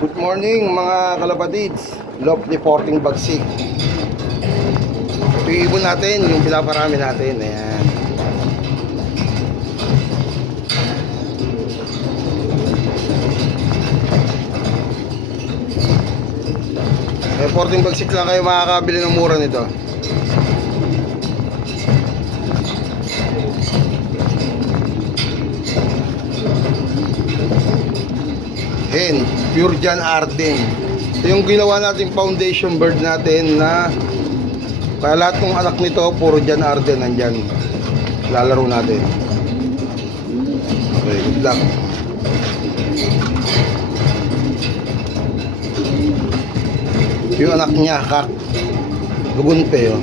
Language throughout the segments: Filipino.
Good morning mga kalapatids. Love reporting bagsik. Ito yung ibon natin, yung pinaparami natin. Ayan. Reporting bagsik lang kayo makakabili ng mura nito. Hen, pure Jan Arden. Ito yung ginawa nating foundation bird natin na kaya lahat ng anak nito puro Jan Arden nandyan. Lalaro natin. Okay, good luck. Yung anak niya, kak. Lugunpe, oh.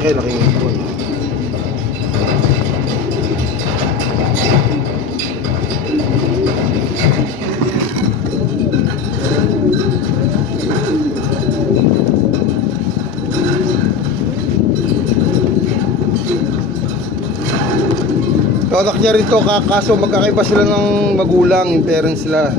Okay, laking ipon. Anak niya rin to, kaso magkakaiba sila ng magulang, yung parents sila.